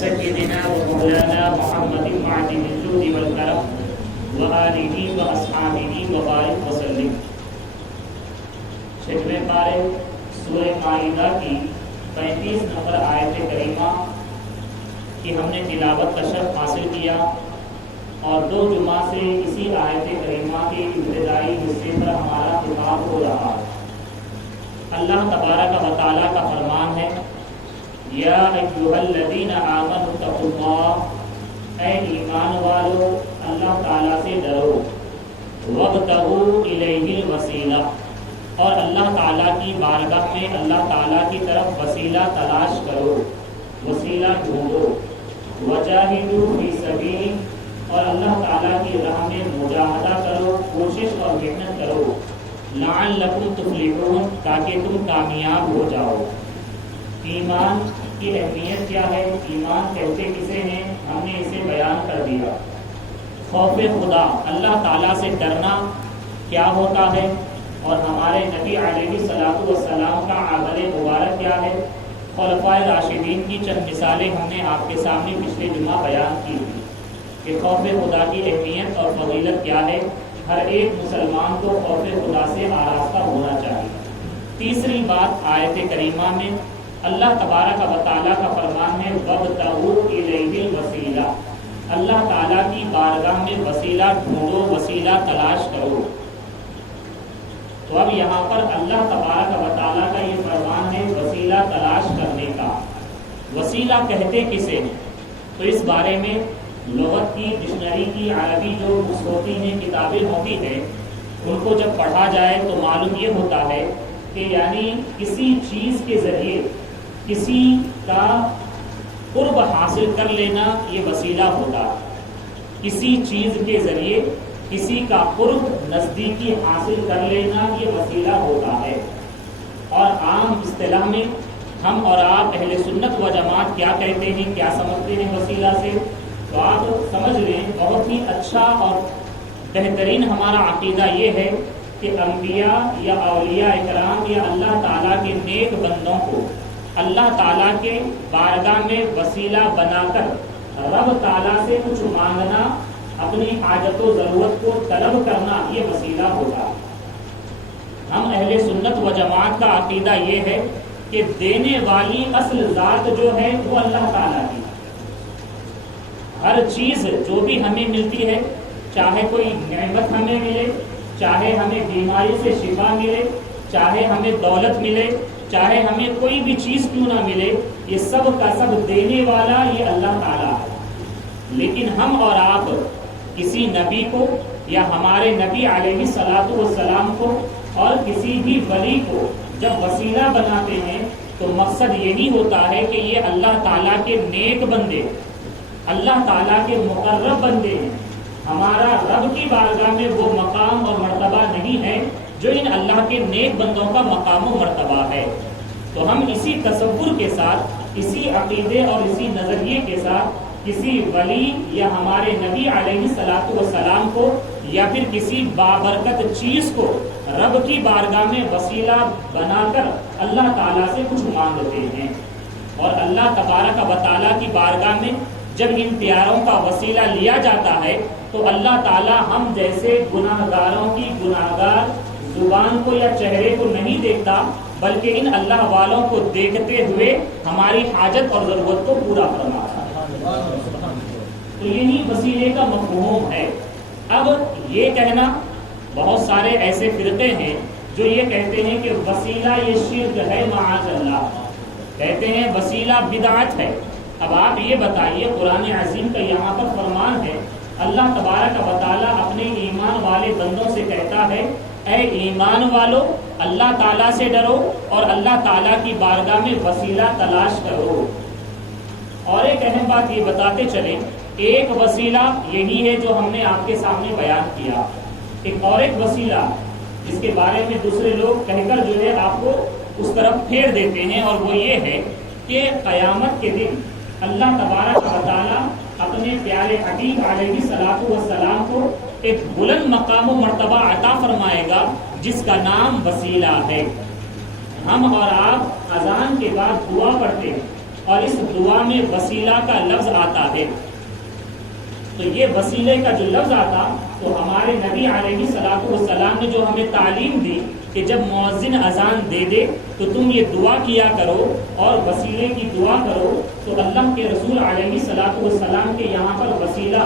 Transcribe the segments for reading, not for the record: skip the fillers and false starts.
سيدنا ومولانا محمد معدن الجود والكرم وآله وأصحابه وبارك وسلم. شکر قارئ سورہ مائدہ کی 35 نمبر آیت کریمہ کی ہم نے تلاوت کا شرف حاصل کیا اور 2 جمعہ سے اسی آیت کریمہ کے ابتدائی حصے پر ہمارا خطاب ہو رہا ہے. اللہ تبارک و تعالیٰ کا فرمان ہے یا ایھا الذین آمنوا اتقوا اللہ، اے ایمان والو اللہ تعالیٰ سے ڈرو، وابتغوا الیہ الوسیلہ، اور اللہ تعالیٰ کی بارگاہ میں اللہ تعالیٰ کی طرف وسیلہ تلاش کرو، وسیلہ ڈھونڈو، وجاہدوا فی سبیلہ، اور اللہ تعالیٰ کی راہ میں مجاہدہ کرو، کوشش اور محنت کرو، لعلکم تفلحون، تاکہ تم کامیاب ہو جاؤ. ایمان کی اہمیت کیا ہے؟ ایمان کہتے کسے ہیں؟ ہم نے اسے بیان کر دیا. خوف خدا، اللہ تعالیٰ سے ڈرنا کیا ہوتا ہے، اور ہمارے نبی علیہ السلام کا عمل مبارک کیا ہے. خلفائے راشدین کی چند مثالیں ہم نے آپ کے سامنے پچھلے جمعہ بیان کی تھی کہ خوف خدا کی اہمیت اور فضیلت کیا ہے. ہر ایک مسلمان کو خوف خدا سے آراستہ ہونا چاہیے. تیسری بات آیت کریمہ میں اللہ تبارک و تعالیٰ کا فرمان ہے وابتغوا الیہ الوسیلہ، اللہ تعالیٰ کی بارگاہ میں وسیلہ ڈھونڈو، وسیلہ تلاش کرو. تو اب یہاں پر اللہ تبارک و تعالیٰ کا یہ فرمان ہے وسیلہ تلاش کرنے کا. وسیلہ کہتے کسے ہیں؟ تو اس بارے میں لغت کی، ڈکشنری کی، عربی جو بکس ہوتی ہیں، کتابیں ہوتی ہیں، ان کو جب پڑھا جائے تو معلوم یہ ہوتا ہے کہ یعنی کسی چیز کے ذریعے کسی کا قرب حاصل کر لینا یہ وسیلہ ہوتا ہے. کسی چیز کے ذریعے کسی کا قرب، نزدیکی حاصل کر لینا یہ وسیلہ ہوتا ہے. اور عام اصطلاح میں ہم اور آپ اہل سنت و جماعت کیا کہتے ہیں، کیا سمجھتے ہیں وسیلہ سے؟ تو آپ سمجھ لیں بہت ہی اچھا اور بہترین ہمارا عقیدہ یہ ہے کہ انبیاء یا اولیاء اکرام یا اللہ تعالیٰ کے نیک بندوں کو اللہ تعالیٰ کے بارگاہ میں وسیلہ بنا کر رب تعالیٰ سے کچھ مانگنا، اپنی حاجت و ضرورت کو طلب کرنا یہ وسیلہ ہوگا. ہم اہل سنت و جماعت کا عقیدہ یہ ہے کہ دینے والی اصل ذات جو ہے وہ اللہ تعالیٰ کی. ہر چیز جو بھی ہمیں ملتی ہے، چاہے کوئی نعمت ہمیں ملے، چاہے ہمیں بیماری سے شفا ملے، چاہے ہمیں دولت ملے، چاہے ہمیں کوئی بھی چیز کیوں نہ ملے، یہ سب کا سب دینے والا یہ اللہ تعالیٰ ہے. لیکن ہم اور آپ کسی نبی کو یا ہمارے نبی علیہ السلام کو اور کسی بھی ولی کو جب وسیلہ بناتے ہیں تو مقصد یہی ہوتا ہے کہ یہ اللہ تعالیٰ کے نیک بندے، اللہ تعالیٰ کے مقرب بندے ہیں. ہمارا رب کی بارگاہ میں وہ مقام اور مرتبہ نہیں ہے جو ان اللہ کے نیک بندوں کا مقام و مرتبہ ہے. تو ہم اسی تصور کے ساتھ، اسی عقیدے اور اسی نظریے کے ساتھ کسی ولی یا ہمارے نبی علیہ السلام کو یا پھر کسی بابرکت چیز کو رب کی بارگاہ میں وسیلہ بنا کر اللہ تعالیٰ سے کچھ مانگتے ہیں. اور اللہ تبارک و تعالیٰ کی بارگاہ میں جب ان پیاروں کا وسیلہ لیا جاتا ہے تو اللہ تعالیٰ ہم جیسے گناہ گاروں کی گناہگار زبان کو یا چہرے کو نہیں دیکھتا، بلکہ ان اللہ والوں کو دیکھتے ہوئے ہماری حاجت اور ضرورت کو پورا فرماتا ہے. تو یہی وسیلے کا مفہوم ہے. اب یہ کہنا، بہت سارے ایسے فرقے ہیں جو یہ کہتے ہیں کہ وسیلہ یہ شرک ہے، معاذ اللہ، کہتے ہیں وسیلہ بدعت ہے. اب آپ یہ بتائیے، قرآن عظیم کا یہاں پر فرمان ہے، اللہ تبارک و تعالیٰ اپنے ایمان والے بندوں سے کہتا ہے اے ایمان والو اللہ تعالیٰ سے ڈرو اور اللہ تعالیٰ کی بارگاہ میں وسیلہ تلاش کرو. اور ایک اہم بات یہ بتاتے چلیں، ایک وسیلہ یہی ہے جو ہم نے آپ کے سامنے بیان کیا. ایک وسیلہ جس کے بارے میں دوسرے لوگ کہہ کر جو ہے آپ کو اس طرف پھیر دیتے ہیں، اور وہ یہ ہے کہ قیامت کے دن اللہ تبارک و تعالیٰ اپنے پیارے حبیب علیہ السلام کو ایک بلند مقام و مرتبہ عطا فرمائے گا جس کا نام وسیلہ ہے. ہم اور آپ اذان کے بعد دعا پڑھتے ہیں اور اس دعا میں وسیلہ کا لفظ آتا ہے، تو یہ وسیلے کا جو لفظ آتا تو ہمارے نبی علیہ الصلوۃ والسلام نے جو ہمیں تعلیم دی کہ جب مؤذن اذان دے دے تو تم یہ دعا کیا کرو اور وسیلے کی دعا کرو، تو اللہ کے رسول علیہ الصلوۃ والسلام کے یہاں پر وسیلہ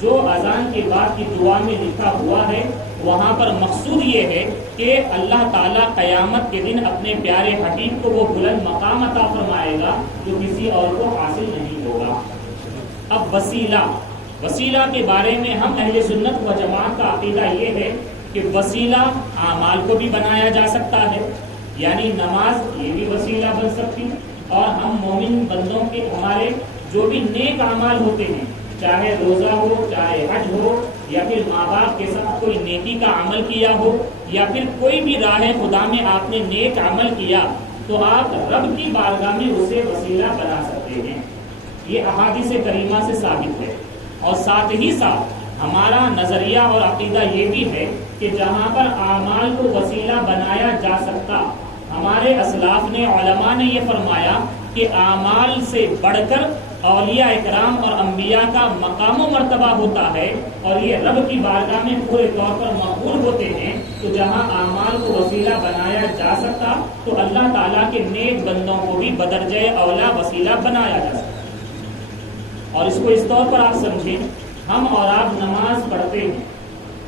جو اذان کے بعد کی دعا میں لکھا ہوا ہے، وہاں پر مقصود یہ ہے کہ اللہ تعالیٰ قیامت کے دن اپنے پیارے حبیب کو وہ بلند مقام عطا فرمائے گا جو کسی اور کو حاصل نہیں ہوگا۔ اب وسیلہ کے بارے میں ہم اہل سنت و جماعت کا عقیدہ یہ ہے کہ وسیلہ اعمال کو بھی بنایا جا سکتا ہے، یعنی نماز یہ بھی وسیلہ بن سکتی، اور ہم مومن بندوں کے ہمارے جو بھی نیک اعمال ہوتے ہیں، چاہے روزہ ہو، چاہے حج ہو، یا پھر ماں باپ کے ساتھ کوئی نیکی کا عمل کیا ہو، یا پھر کوئی بھی راہ خدا میں آپ نے نیک عمل کیا، تو آپ رب کی بارگاہ میں اسے وسیلہ بنا سکتے ہیں۔ یہ احادیث کریمہ سے ثابت ہے، اور ساتھ ہی ساتھ ہمارا نظریہ اور عقیدہ یہ بھی ہے کہ جہاں پر اعمال کو وسیلہ بنایا جا سکتا، ہمارے اسلاف نے، علماء نے یہ فرمایا کہ اعمال سے بڑھ کر اولیاء اکرام اور انبیاء کا مقام و مرتبہ ہوتا ہے، اور یہ رب کی بارگاہ میں پورے طور پر مقبول ہوتے ہیں، تو جہاں اعمال کو وسیلہ بنایا جا سکتا تو اللہ تعالیٰ کے نیک بندوں کو بھی بدرجہ اولا وسیلہ بنایا جا سکتا۔ اور اس کو اس طور پر آپ سمجھیں، ہم اور آپ نماز پڑھتے ہیں،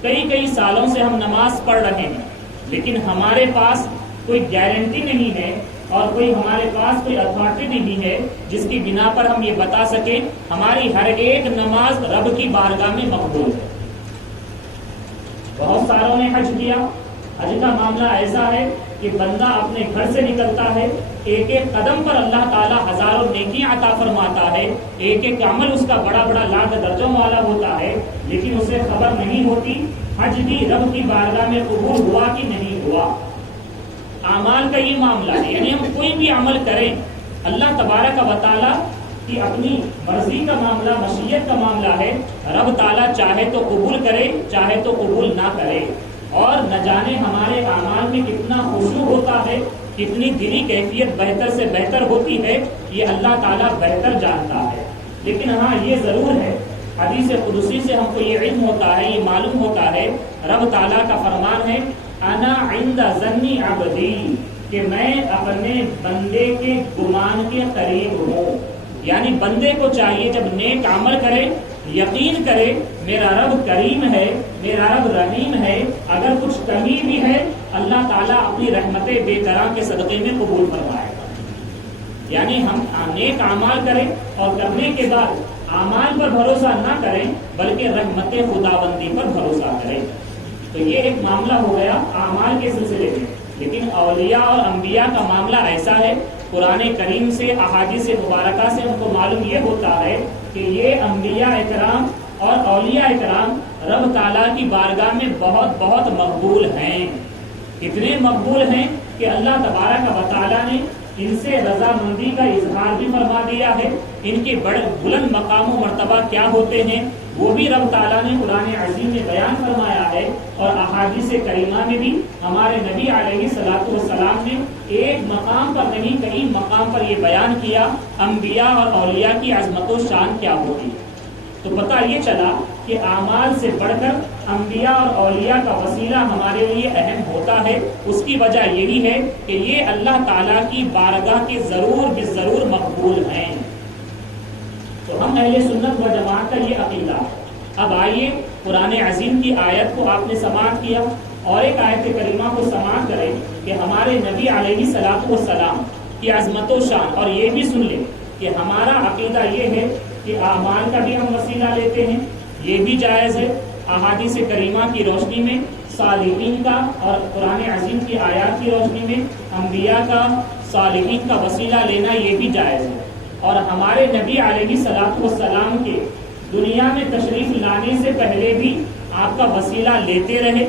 کئی سالوں سے ہم نماز پڑھ رہے ہیں، لیکن ہمارے پاس کوئی گارنٹی نہیں ہے اور ہمارے پاس کوئی اتھارٹی نہیں ہے جس کی بنا پر ہم یہ بتا سکیں ہماری ہر ایک نماز رب کی بارگاہ میں مقبول ہے۔ بہت ساروں نے حج کیا، حج کا معاملہ ایسا ہے کہ بندہ اپنے گھر سے نکلتا ہے، ایک ایک قدم پر اللہ تعالیٰ ہزاروں نیکیاں عطا فرماتا ہے، ایک ایک عمل اس کا بڑا لاکھ درجوں والا ہوتا ہے، لیکن اسے خبر نہیں ہوتی حج بھی رب کی بارگاہ میں قبول ہوا کہ نہیں ہوا۔ اعمال کا یہ معاملہ ہے، یعنی ہم کوئی بھی عمل کریں، اللہ تبارک و تعالیٰ کی اپنی مرضی کا معاملہ، مشیت کا معاملہ ہے، رب تعالیٰ چاہے تو قبول کرے، چاہے تو قبول نہ کرے، اور نہ جانے ہمارے اعمال میں کتنا خشوع ہوتا ہے، کتنی دلی کیفیت بہتر سے بہتر ہوتی ہے، یہ اللہ تعالیٰ بہتر جانتا ہے۔ لیکن ہاں یہ ضرور ہے، حدیث قدسی سے ہم کو یہ علم ہوتا ہے، یہ معلوم ہوتا ہے، رب تعالیٰ کا فرمان ہے انا عند ظنی عبدی، کہ میں اپنے بندے کے گمان کے قریب ہوں، یعنی بندے کو چاہیے جب نیک عمل کرے یقین کرے میرا رب کریم ہے، میرا رب رحیم ہے، اگر کچھ کمی بھی ہے اللہ تعالیٰ اپنی رحمت بے طرح کے صدقے میں قبول فرمائے گا۔ یعنی ہم نیک اعمال کریں اور کرنے کے بعد اعمال پر بھروسہ نہ کریں بلکہ رحمت خداوندی پر بھروسہ کریں۔ تو یہ ایک معاملہ ہو گیا اعمال کے سلسلے میں، لیکن اولیاء اور انبیاء کا معاملہ ایسا ہے، قرآن کریم سے، احادیث مبارکہ سے ہم کو معلوم یہ ہوتا ہے کہ یہ انبیاء اکرام اور اولیاء اکرام رب تعالیٰ کی بارگاہ میں بہت مقبول ہیں، اتنے مقبول ہیں کہ اللہ تبارک و تعالیٰ نے ان سے رضامندی کا اظہار بھی فرما دیا ہے۔ ان کے بڑے بلند مقام و مرتبہ کیا ہوتے ہیں وہ بھی رب تعالیٰ نے قرآن عظیم میں بیان فرمایا ہے، اور احادیث کریمہ میں بھی ہمارے نبی علیہ الصلوۃ والسلام نے ایک مقام پر نہیں کئی مقام پر یہ بیان کیا انبیاء اور اولیاء کی عظمت و شان کیا ہوتی ہے۔ تو پتہ یہ چلا کہ اعمال سے بڑھ کر انبیاء اور اولیاء کا وسیلہ ہمارے لیے اہم ہوتا ہے۔ اس کی وجہ یہی ہے کہ یہ اللہ تعالیٰ کی بارگاہ کے ضرور مقبول ہیں۔ تو ہم اہل سنت و جماعت کا یہ عقیدہ ہے۔ اب آئیے قرآن عظیم کی آیت کو آپ نے سماعت کیا، اور ایک آیت کریمہ کو سماعت کریں کہ ہمارے نبی علیہ الصلوۃ والسلام کی عظمت و شان، اور یہ بھی سن لیں کہ ہمارا عقیدہ یہ ہے کہ اعمال کا بھی ہم وسیلہ لیتے ہیں، یہ بھی جائز ہے، احادیث کریمہ کی روشنی میں، صالحین کا اور قرآن عظیم کی آیات کی روشنی میں انبیاء کا، صالحین کا وسیلہ لینا یہ بھی جائز ہے۔ اور ہمارے نبی علیہ الصلوۃ والسلام کے دنیا میں تشریف لانے سے پہلے بھی آپ کا وسیلہ لیتے رہے،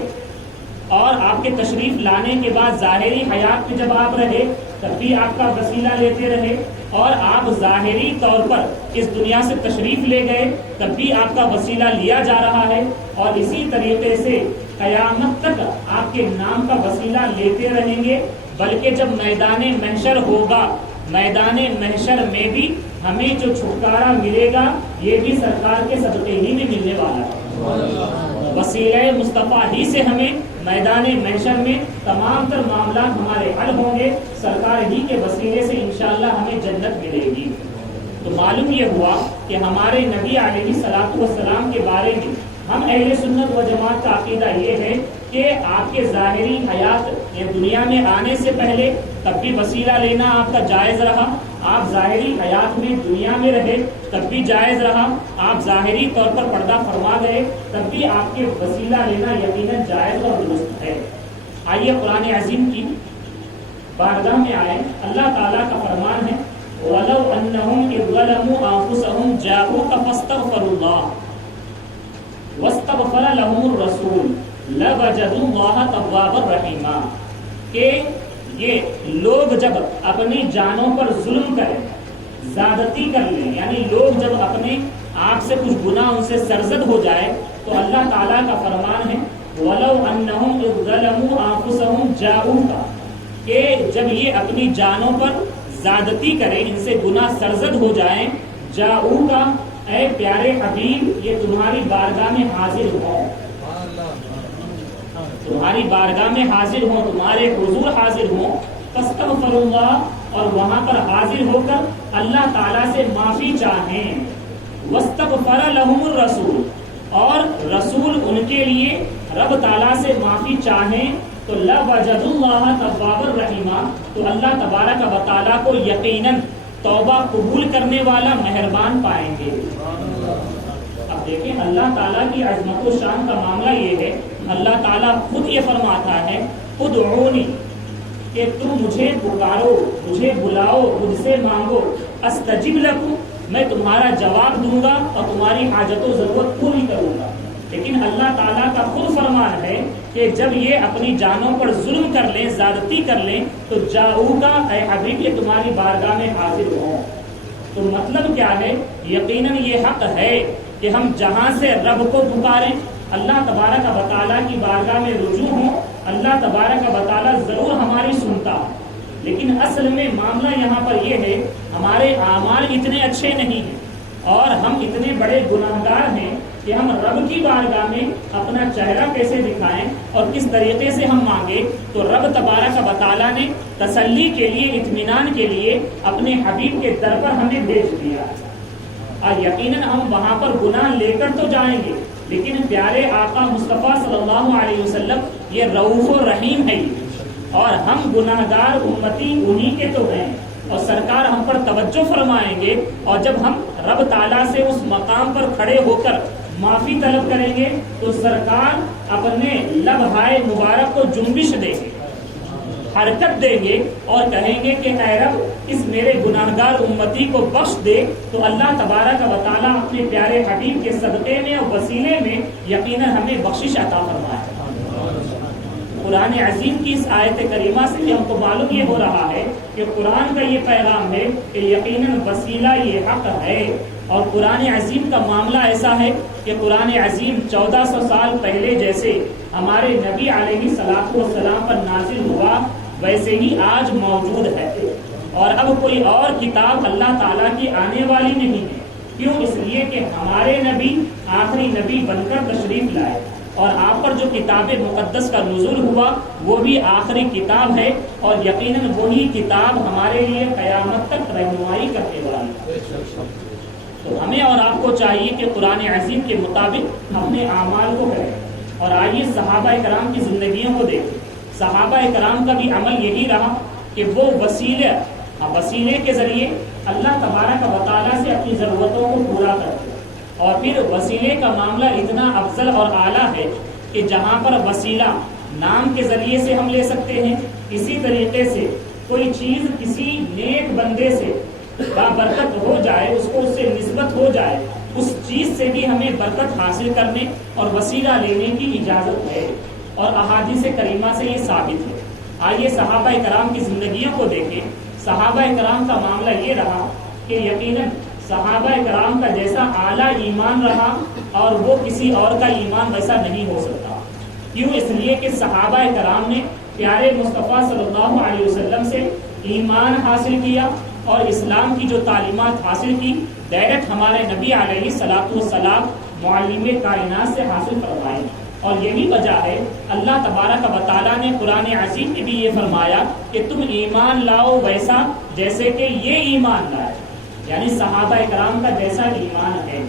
اور آپ کے تشریف لانے کے بعد ظاہری حیات میں جب آپ رہے تب بھی آپ کا وسیلہ لیتے رہے، اور آپ ظاہری طور پر اس دنیا سے تشریف لے گئے تب بھی آپ کا وسیلہ لیا جا رہا ہے، اور اسی طریقے سے قیامت تک آپ کے نام کا وسیلہ لیتے رہیں گے۔ بلکہ جب میدان محشر ہوگا، میدان محشر میں بھی ہمیں جو چھٹکارا ملے گا یہ بھی سرکار کے صدقے ہی میں ملنے والا ہے۔ وسیلہ مصطفیٰ ہی سے ہمیں میدان محشر میں تمام تر معاملات ہمارے حل ہوں گے، سرکار ہی کے وسیلے سے انشاءاللہ ہمیں جنت ملے گی۔ تو معلوم یہ ہوا کہ ہمارے نبی علیہ الصلوۃ والسلام کے بارے میں ہم اہل سنت و جماعت کا عقیدہ یہ ہے کہ آپ کے ظاہری حیات یہ دنیا میں آنے سے پہلے تب بھی وسیلہ لینا آپ کا جائز رہا، آپ ظاہری حیات میں دنیا میں رہے تب بھی جائز رہا، آپ ظاہری طور پر پردہ فرما گئے تب بھی آپ کے وسیلہ لینا یقیناً جائز اور درست ہے۔ آئیے قرآن عظیم کی بارگاہ میں آئے، اللہ تعالیٰ کا فرمان ہے وَلَوْ أَنَّهُمْ إِذْ ظَلَمُوا أَنفُسَهُمْ جَاءُوكَ فَاسْتَغْفَرُوا اللَّهَ وَاسْتَغْفَرَ لَهُمُ الرَّسُولُ لَوَجَدُوا اللَّهَ تَوَّابًا رَحِيمًا، کہ یہ لوگ جب اپنی جانوں پر ظلم کریں، زیادتی کر لیں، یعنی لوگ جب اپنے آپ سے کچھ گناہ ان سے سرزد ہو جائے تو اللہ تعالیٰ کا فرمان ہے وَلَوْ أَنَّهُمْ إِذْ ظَلَمُوا أَنفُسَهُمْ جَاءُوكَ، کہ جب یہ اپنی جانوں پر زیادتی کریں، ان سے گناہ سرزد ہو جائیں، جاؤکا اے پیارے حبیب یہ تمہاری بارگاہ میں حاضر ہوں، تمہاری بارگاہ میں حاضر ہوں، تمہارے حضور حاضر ہوں، فاستغفر اللہ، اور وہاں پر حاضر ہو کر اللہ تعالیٰ سے معافی چاہیں، واستغفر لہم الرسول، اور رسول ان کے لیے رب تعالیٰ سے معافی چاہیں تو لَوَجَدُوا اللَّهَ تَوَّابًا رَحِيمًا، تو اللہ تبارک و تعالیٰ کو یقیناً توبہ قبول کرنے والا مہربان پائیں گے۔ اب دیکھیں اللہ تعالیٰ کی عظمت و شان کا معاملہ یہ ہے، اللہ تعالیٰ خود یہ فرماتا ہے ادعونی، کہ تم مجھے پکارو، مجھے بلاؤ، مجھ سے مانگو، استجب لکم، میں تمہارا جواب دوں گا اور تمہاری حاجت و ضرورت پوری کروں گا۔ لیکن اللہ تعالیٰ کا خود فرمان ہے کہ جب یہ اپنی جانوں پر ظلم کر لیں، زیادتی کر لیں تو جاؤگا اے حبیب یہ تمہاری بارگاہ میں حاضر ہوں۔ تو مطلب کیا ہے؟ یقیناً یہ حق ہے کہ ہم جہاں سے رب کو پکاریں، اللہ تبارک و تعالیٰ کی بارگاہ میں رجوع ہوں، اللہ تبارک و تعالیٰ ضرور ہماری سنتا ہے۔ لیکن اصل میں معاملہ یہاں پر یہ ہے ہمارے اعمال اتنے اچھے نہیں ہیں اور ہم اتنے بڑے گناہگار ہیں کہ ہم رب کی بارگاہ میں اپنا چہرہ کیسے دکھائیں اور کس طریقے سے ہم مانگیں۔ تو رب تبارک و تعالیٰ نے تسلی کے لیے، اطمینان کے لیے اپنے حبیب کے در پر ہمیں بھیج دیا، اور یقیناً ہم وہاں پر گناہ لے کر تو جائیں گے، لیکن پیارے آقا مصطفیٰ صلی اللہ علیہ وسلم یہ رؤوف و رحیم ہے، اور ہم گناہگار امتی انہی کے تو ہیں، اور سرکار ہم پر توجہ فرمائیں گے، اور جب ہم رب تعالیٰ سے اس مقام پر کھڑے ہو کر معافی طلب کریں گے تو سرکار اپنے لبہائے مبارک کو جنبش دیں گے، حرکت دیں گے اور کہیں گے کہ اے رب اس میرے گناہگار امتی کو بخش دے۔ تو اللہ تبارک و تعالیٰ اپنے پیارے حبیب کے صدقے میں اور وسیلے میں یقیناً ہمیں بخشش عطا فرمائے۔ قرآن عظیم کی اس آیت کریمہ سے ہم کو معلوم یہ ہو رہا ہے کہ قرآن کا یہ پیغام ہے کہ یقیناً وسیلہ یہ حق ہے، اور قرآن عظیم کا معاملہ ایسا ہے کہ قرآن عظیم 1400 سال پہلے جیسے ہمارے نبی علیہ الصلوۃ والسلام پر نازل ہوا ویسے ہی آج موجود ہے، اور اب کوئی اور کتاب اللہ تعالیٰ کی آنے والی نہیں ہے۔ کیوں؟ اس لیے کہ ہمارے نبی آخری نبی بن کر تشریف لائے، اور آپ پر جو کتاب مقدس کا نزول ہوا وہ بھی آخری کتاب ہے، اور یقیناً وہی کتاب ہمارے لیے قیامت تک رہنمائی کرنے والی ہے۔ تو ہمیں اور آپ کو چاہیے کہ قرآن عظیم کے مطابق اپنے اعمال کو کریں، اور آئیے صحابہ کرام کی زندگیوں کو دیکھیں۔ صحابہ کرام کا بھی عمل یہی رہا کہ وہ وسیلے کے ذریعے اللہ تبارک و تعالیٰ سے اپنی ضرورتوں کو پورا کرتے، اور پھر وسیلے کا معاملہ اتنا افضل اور اعلیٰ ہے کہ جہاں پر وسیلہ نام کے ذریعے سے ہم لے سکتے ہیں، اسی طریقے سے کوئی چیز کسی نیک بندے سے برکت ہو جائے، اس کو اس سے نسبت ہو جائے، اس چیز سے بھی ہمیں برکت حاصل کرنے اور وسیلہ لینے کی اجازت ہے، اور احادیث کریمہ سے یہ ثابت ہے۔ آئیے صحابہ کرام کی زندگیوں کو دیکھیں۔ صحابہ کرام کا معاملہ یہ رہا کہ یقیناً صحابہ کرام کا جیسا اعلیٰ ایمان رہا اور وہ کسی اور کا ایمان ویسا نہیں ہو سکتا۔ کیوں؟ اس لیے کہ صحابہ کرام نے پیارے مصطفیٰ صلی اللہ علیہ وسلم سے ایمان حاصل کیا، اور اسلام کی جو تعلیمات حاصل کی ڈائریکٹ ہمارے نبی علیہ الصلوۃ والسلام معلم کائنات سے حاصل فرمائی. اور یہی وجہ ہے اللہ تبارک و تعالیٰ نے قرآن عظیم میں بھی یہ فرمایا کہ تم ایمان لاؤ ویسا جیسے کہ یہ ایمان لائے، یعنی صحابہ کرام کا جیسا ایمان ہے.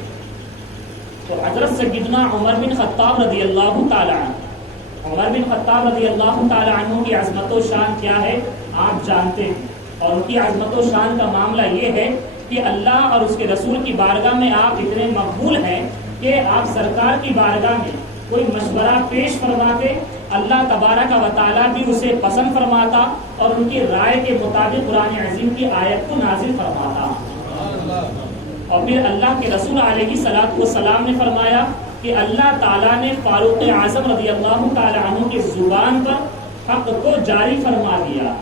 تو حضرت سیدنا عمر بن خطاب رضی اللہ تعالیٰ عنہ، عمر بن خطاب رضی اللہ تعالیٰ عنہ کی عظمت و شان کیا ہے آپ جانتے ہیں. اور ان کی عظمت و شان کا معاملہ یہ ہے کہ اللہ اور اس کے رسول کی بارگاہ میں آپ اتنے مقبول ہیں کہ آپ سرکار کی بارگاہ میں کوئی مشورہ پیش فرماتے، اللہ تبارک و تعالیٰ بھی اسے پسند فرماتا اور ان کی رائے کے مطابق قرآن عظیم کی آیت کو نازل فرماتا. اور پھر اللہ کے رسول علیہ الصلوۃ والسلام نے فرمایا کہ اللہ تعالیٰ نے فاروق اعظم رضی اللہ تعالیٰ عنہ کی زبان پر حق کو جاری فرما دیا.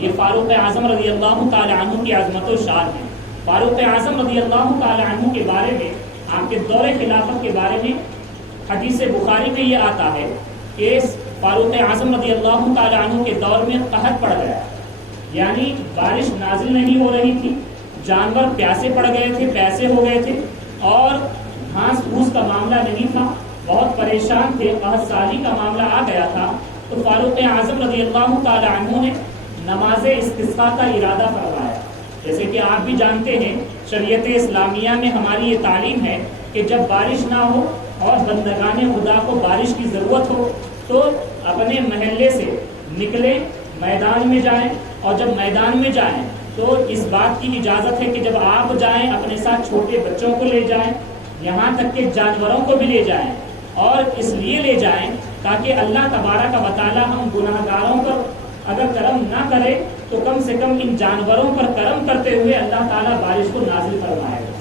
یہ فاروق اعظم رضی اللہ تعالیٰ عنہ کی عظمت و شان ہے. فاروق اعظم رضی اللہ تعالیٰ عنہ کے بارے میں، آپ کے دور خلافت کے بارے میں حدیث بخاری میں یہ آتا ہے کہ فاروق اعظم رضی اللہ تعالیٰ عنہ کے دور میں قحط پڑ گیا، یعنی بارش نازل نہیں ہو رہی تھی، جانور پیاسے پڑ گئے تھے، پیاسے ہو گئے تھے، اور گھاس پھوس کا معاملہ نہیں تھا، بہت پریشان تھے، قحط سالی کا معاملہ آ گیا تھا. تو فاروق اعظم رضی اللہ تعالیٰ عنہ نے نماز استسقاء کا ارادہ فرمایا. جیسے کہ آپ بھی جانتے ہیں شریعت اسلامیہ میں ہماری یہ تعلیم ہے کہ جب بارش نہ ہو اور بندگان خدا کو بارش کی ضرورت ہو تو اپنے محلے سے نکلیں، میدان میں جائیں، اور جب میدان میں جائیں تو اس بات کی اجازت ہے کہ جب آپ جائیں اپنے ساتھ چھوٹے بچوں کو لے جائیں، یہاں تک کہ جانوروں کو بھی لے جائیں. اور اس لیے لے جائیں تاکہ اللہ تبارک و تعالیٰ ہم گناہ گاروں پر اگر کرم نہ کرے تو کم سے کم ان جانوروں پر کرم کرتے ہوئے اللہ تعالیٰ بارش کو نازل فرمائے گا.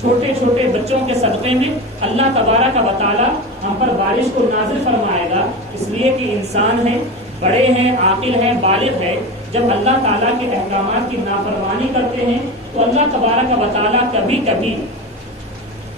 چھوٹے چھوٹے بچوں کے صدقے میں اللہ تبارک و تعالیٰ ہم پر بارش کو نازل فرمائے گا، اس لیے کہ انسان ہیں، بڑے ہیں، عاقل ہیں، بالغ ہیں. جب اللہ تعالیٰ کے احکامات کی نافرمانی کرتے ہیں تو اللہ تبارک و تعالیٰ کبھی کبھی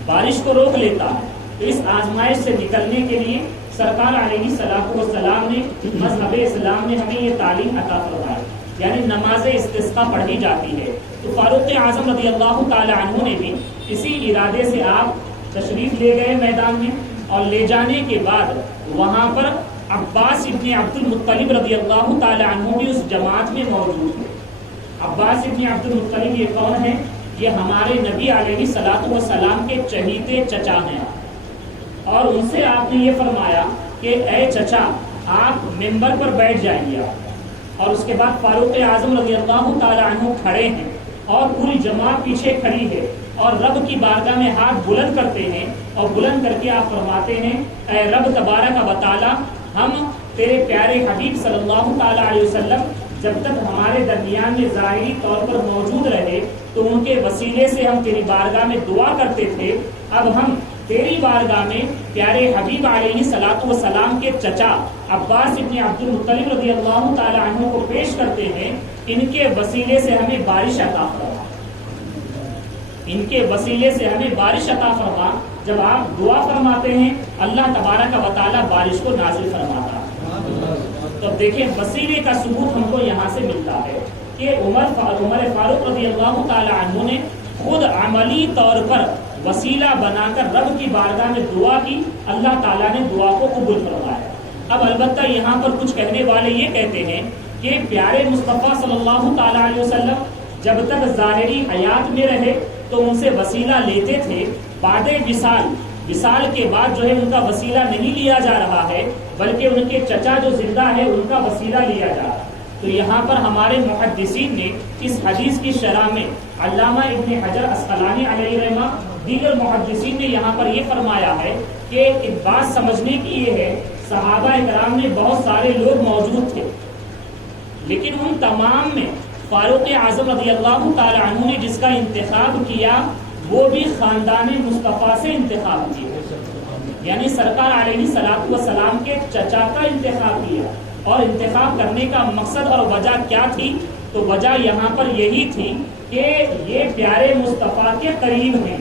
بارش کو روک لیتا ہے. تو اس آزمائش سے نکلنے کے لیے سرکار علیہ الصلوۃ والسلام نے، مذہب اسلام نے ہمیں یہ تعلیم عطا فرمائی، یعنی نماز استسقاء پڑھی جاتی ہے. تو فاروق اعظم رضی اللہ تعالی عنہ نے بھی اسی ارادے سے آپ تشریف لے گئے میدان میں، اور لے جانے کے بعد وہاں پر عباس ابن عبد المطلب رضی اللہ تعالی عنہ بھی اس جماعت میں موجود تھے. عباس ابن عبد المطلب یہ کون ہے؟ یہ ہمارے نبی علیہ الصلوۃ والسلام کے چہیتے چچا ہیں. اور ان سے آپ نے یہ فرمایا کہ اے چچا آپ ممبر پر بیٹھ جائیے. اور اس کے بعد فاروق اعظم رضی اللہ تعالی عنہ کھڑے ہیں اور پوری جماعت پیچھے کھڑی ہے اور رب کی بارگاہ میں ہاتھ بلند کرتے ہیں، اور بلند کر کے آپ فرماتے ہیں اے رب تبارک و تعالی، ہم تیرے پیارے حبیب صلی اللہ تعالی علیہ وسلم جب تک ہمارے درمیان میں ظاہری طور پر موجود رہے تو ان کے وسیلے سے ہم تیری بارگاہ میں دعا کرتے تھے. اب ہم تیری بارگاہ میں پیارے حبیب علیہ الصلوۃ والسلام کے چچا عباس ابن عبد المطلب رضی اللہ تعالی عنہ کو پیش کرتے ہیں، ان کے وسیلے سے ہمیں بارش عطا فرما، ان کے وسیلے سے ہمیں بارش عطا فرما. جب آپ دعا فرماتے ہیں اللہ تبارک و تعالی بارش کو نازل فرماتا ہے. تو دیکھیں وسیلے کا ثبوت ہم کو یہاں سے ملتا ہے کہ عمر فاروق رضی اللہ تعالی عنہ نے خود عملی طور پر وسیلہ بنا کر رب کی بارگاہ میں دعا کی، اللہ تعالیٰ نے دعا کو قبول فرمایا. اب البتہ یہاں پر کچھ کہنے والے یہ کہتے ہیں کہ پیارے مصطفیٰ صلی اللہ تعالیٰ علیہ وسلم جب تک ظاہری حیات میں رہے تو ان سے وسیلہ لیتے تھے، بعد وصال کے بعد جو ہے ان کا وسیلہ نہیں لیا جا رہا ہے، بلکہ ان کے چچا جو زندہ ہے ان کا وسیلہ لیا جا رہا ہے. تو یہاں پر ہمارے محدثین نے اس حدیث کی شرح میں علامہ ابن حجر اسقلانی علیہ رحمہ، دیگر محدثین نے یہاں پر یہ فرمایا ہے کہ ایک بات سمجھنے کی یہ ہے، صحابہ کرام میں بہت سارے لوگ موجود تھے، لیکن ان تمام میں فاروق اعظم رضی اللہ تعالی عنہ نے جس کا انتخاب کیا وہ بھی خاندان مصطفیٰ سے انتخاب کیا، یعنی سرکار علیہ الصلوۃ والسلام کے چچا کا انتخاب کیا. اور انتخاب کرنے کا مقصد اور وجہ کیا تھی؟ تو وجہ یہاں پر یہی تھی کہ یہ پیارے مصطفیٰ کے قریب ہیں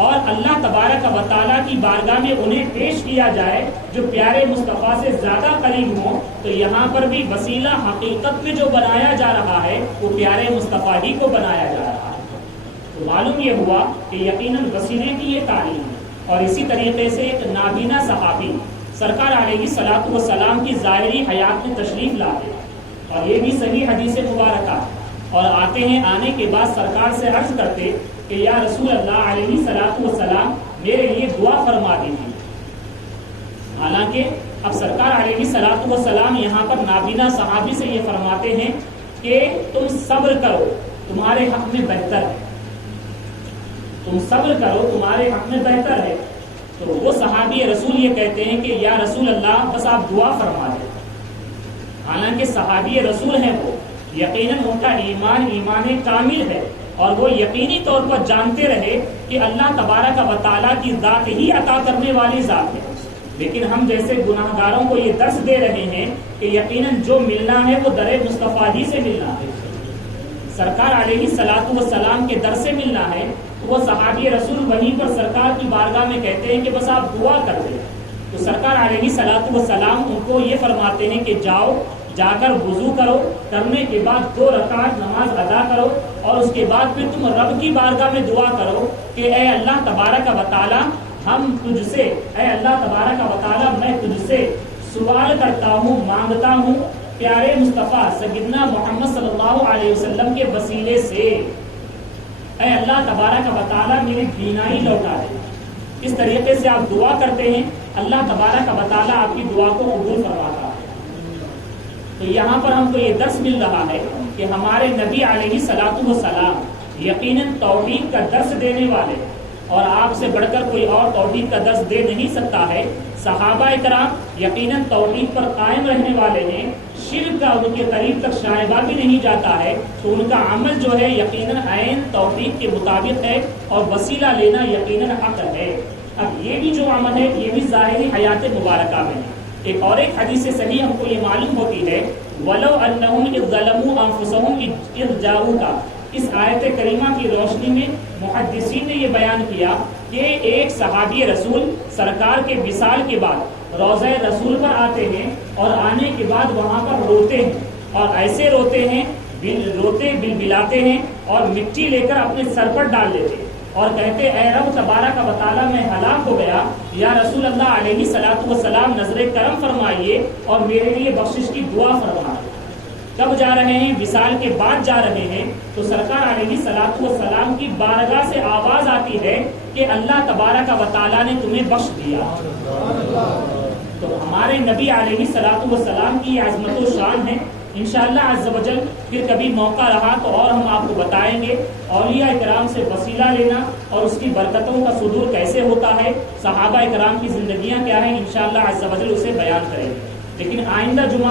اور اللہ تبارک و تعالیٰ کی بارگاہ میں انہیں پیش کیا جائے جو پیارے مصطفیٰ سے زیادہ قریب ہوں، تو یہاں پر بھی وسیلہ حقیقت میں جو بنایا جا رہا ہے وہ پیارے مصطفیٰ ہی کو بنایا جا رہا ہے۔ تو معلوم یہ ہوا کہ یقیناً وسیلے کی یہ تعلیم ہے۔ اور اسی طریقے سے ایک نابینا صحابی سرکار علیہ الصلوۃ والسلام کی ظاہری حیات میں تشریف لاتے ہیں، اور یہ بھی صحیح حدیث مبارکہ ہے، اور آتے ہیں، آنے کے بعد سرکار سے عرض کرتے کہ یا رسول اللہ علیہ الصلوۃ والسلام میرے لیے دعا فرما دیجیے۔ حالانکہ اب سرکار علیہ الصلوۃ والسلام یہاں پر نابینا صحابی سے یہ فرماتے ہیں کہ تم صبر کرو، تمہارے حق میں بہتر ہے، تم صبر کرو، تمہارے حق میں بہتر ہے۔ تو وہ صحابی رسول یہ کہتے ہیں کہ یا رسول اللہ بس آپ دعا فرما دیں۔ حالانکہ صحابی رسول ہیں، وہ یقیناً ان کا ایمان کامل ہے، اور وہ یقینی طور پر جانتے رہے کہ اللہ تبارک و تعالیٰ کی ذات ہی عطا کرنے والی ذات ہے، لیکن ہم جیسے گناہ گاروں کو یہ درس دے رہے ہیں کہ یقیناً جو ملنا ہے وہ در مصطفیٰ ہی سے ملنا ہے، سرکار علیہ الصلوۃ والسلام کے در سے ملنا ہے۔ وہ صحابی رسول وہیں پر سرکار کی بارگاہ میں کہتے ہیں کہ بس آپ دعا کر دیں، تو سرکار علیہ الصلوۃ والسلام ان کو یہ فرماتے ہیں کہ جاؤ، جا کر وضو کرو، کرنے کے بعد 2 رکعت نماز ادا کرو، اور اس کے بعد پھر تم رب کی بارگاہ میں دعا کرو کہ اے اللہ تبارک و تعالیٰ ہم تجھ سے، اے اللہ تبارک و تعالیٰ میں تجھ سے سوال کرتا ہوں، مانگتا ہوں پیارے مصطفیٰ سیدنا محمد صلی اللہ علیہ وسلم کے وسیلے سے، اے اللہ تبارک و تعالیٰ میری بینائی لوٹا دے۔ اس طریقے سے آپ دعا کرتے ہیں، اللہ تبارک و تعالیٰ آپ کی دعا کو قبول فرماتا ہے۔ تو یہاں پر ہم کو یہ درس مل رہا ہے کہ ہمارے نبی علیہ الصلوۃ والسلام یقیناً توحید کا درس دینے والے، اور آپ سے بڑھ کر کوئی اور توحید کا درس دے نہیں سکتا ہے۔ صحابہ کرام یقیناً توحید پر قائم رہنے والے ہیں، شرک کا ان کے قریب تک شائبہ بھی نہیں جاتا ہے، تو ان کا عمل جو ہے یقیناً عین توحید کے مطابق ہے، اور وسیلہ لینا یقیناً حق ہے۔ اب یہ بھی جو عمل ہے یہ بھی ظاہری حیات مبارکہ میں ہے۔ ایک حدیث سے صحیح ہم کو یہ معلوم ہوتی ہے وَلَوْ أَنَّهُمْ إِذْ ظَلَمُوا أَنفُسَهُمْ إِذْ جَاءُوكَ۔ اس آیت کریمہ کی روشنی میں محدثین نے یہ بیان کیا کہ ایک صحابی رسول سرکار کے وصال کے بعد روضہ رسول پر آتے ہیں، اور آنے کے بعد وہاں پر روتے ہیں، اور ایسے روتے ہیں، روتے بلبلاتے ہیں، اور مٹی لے کر اپنے سر پر ڈال لیتے ہیں، اور کہتے اے رب تبارک و تعالیٰ میں ہلاک ہو گیا، یا رسول اللہ علیہ الصلوۃ والسلام نظر کرم فرمائیے اور میرے لیے بخشش کی دعا فرمائیے۔ کب جا رہے ہیں؟ وصال کے بعد جا رہے ہیں، تو سرکار علیہ الصلوۃ والسلام کی بارگاہ سے آواز آتی ہے کہ اللہ تبارک و تعالیٰ نے تمہیں بخش دیا۔ تو ہمارے نبی علیہ الصلوۃ والسلام کی یہ عظمت و شان ہے۔ انشاءاللہ عز و جل پھر کبھی موقع رہا تو اور ہم آپ کو بتائیں گے اولیاء کرام سے وسیلہ لینا اور اس کی برکتوں کا صدور کیسے ہوتا ہے، صحابہ کرام کی زندگیاں کیا ہیں، انشاءاللہ عز و جل اسے بیان کریں گے۔ لیکن آئندہ جمعہ